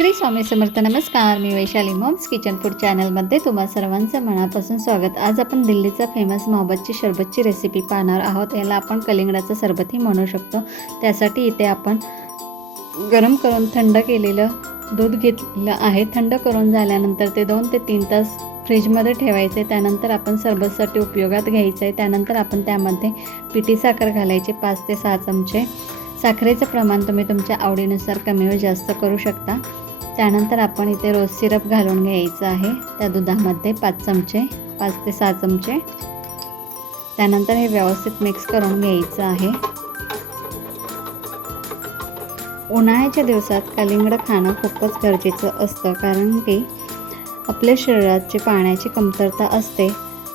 श्री स्वामी समर्थ. नमस्कार, मी Vaishali moms kitchen food चॅनलमध्ये तुम्हा सर्वांचं मनापासून स्वागत. आज आपण दिल्लीचा फेमस मोहब्बतची शरबतची रेसिपी पाहणार आहोत. याला आपण कलिंगडाचं सरबतही म्हणू शकतो. त्यासाठी इथे आपण गरम करून थंड केलेलं दूध घेतलेलं आहे. थंड करून झाल्यानंतर ते 2 ते 3 तास फ्रीजमध्ये ठेवायचे. त्यानंतर आपण सरबतसाठी उपयोगात घ्यायचं आहे. त्यानंतर आपण त्यामध्ये पिठी साखर घालायची 5 ते 6 चमचे. साखरेचं प्रमाण तुम्ही तुमच्या आवडीनुसार कमी व जास्त करू शकता. त्यानंतर आपण इथे रोज सिरप घालून घ्यायचं आहे त्या दुधामध्ये 5 ते 6 चमचे. त्यानंतर हे व्यवस्थित मिक्स करून घ्यायचं आहे. उन्हाळ्याच्या दिवसात कलिंगड खाणं खूपच गरजेचं असतं, कारण की आपल्या शरीरात जी पाण्याची कमतरता असते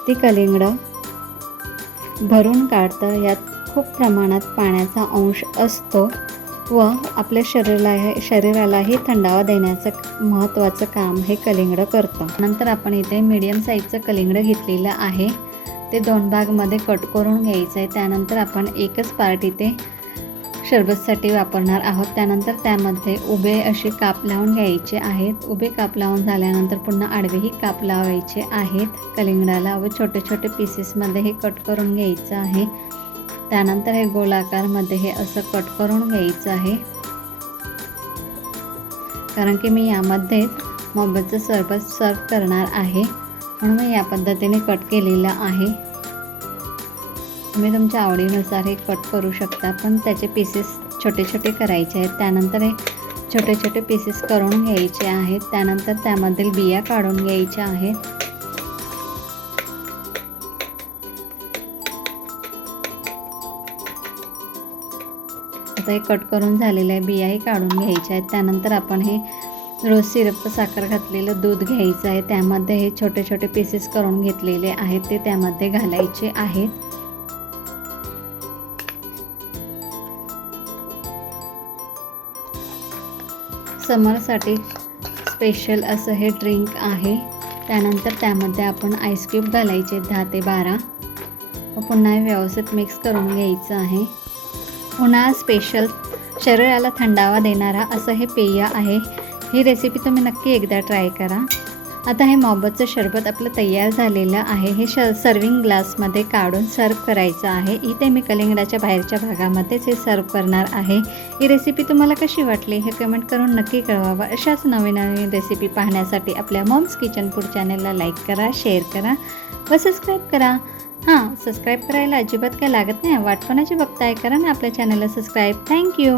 ती कलिंगड भरून काढतं. यात खूप प्रमाणात पाण्याचा अंश असतो व आपल्या शरीरालाही थंडावा देण्याचं महत्त्वाचं काम हे कलिंगड करतं. नंतर आपण इथे मीडियम साईजचं कलिंगड घेतलेलं आहे. ते 2 भागमध्ये कट करून घ्यायचं आहे. त्यानंतर आपण एकच पार्ट इथे शरबतसाठी वापरणार आहोत. त्यानंतर त्यामध्ये उभे असे काप लावून घ्यायचे आहेत. उभे काप लावून झाल्यानंतर पुन्हा आडवेही काप लावायचे आहेत कलिंगडाला व छोटे छोटे पीसेसमध्ये हे कट करून घ्यायचं आहे. त्यानंतर हे गोलाकारमध्ये हे असं कट करून घ्यायचं आहे, कारण की मी यामध्ये मोहब्बतचं सरबत सर्व करणार आहे, म्हणून मी या पद्धतीने कट केलेलं आहे. तुम्ही तुमच्या आवडीनुसार हे कट करू शकता, पण त्याचे पीसेस छोटे छोटे करायचे आहेत. त्यानंतर हे छोटे छोटे पीसेस करून घ्यायचे आहेत. त्यानंतर त्यामधील बिया काढून घ्यायच्या आहेत. आता हे कट करून झालेलं आहे. बियाही काढून घ्यायच्या आहेत. त्यानंतर आपण हे रोज सिरप साखर घातलेलं दूध घ्यायचं आहे. त्यामध्ये हे छोटे छोटे पीसेस करून घेतलेले आहेत ते त्यामध्ये घालायचे आहेत. समरसाठी स्पेशल असं हे ड्रिंक आहे. त्यानंतर त्यामध्ये आपण आईस क्यूब घालायचे 10 ते 12 व पुन्हा हे व्यवस्थित मिक्स करून घ्यायचं आहे. उन्हाळा स्पेशल शरीराला थंडावा देणारा असं हे पेय आहे. ही रेसिपी तुम्ही नक्की एकदा ट्राय करा. आता हे मोहब्बतचं शरबत आपलं तयार झालेलं आहे. हे सर्विंग ग्लासमध्ये काढून सर्व करायचं आहे. इथे मी कलिंगडाच्या बाहेरच्या भागामध्येच हे सर्व करणार आहे. ही रेसिपी तुम्हाला कशी वाटली हे कमेंट करून नक्की कळवा. अशाच नवीन नवीन रेसिपी पाहण्यासाठी आपल्या मॉम्स किचन फूड चॅनलला लाईक करा, शेअर करा व सबस्क्राईब करा. सबस्क्राईब करायला अजिबात काय लागत नाही. वाटपणाची बघताय करा ना आपल्या चॅनलला सबस्क्राईब. थँक्यू.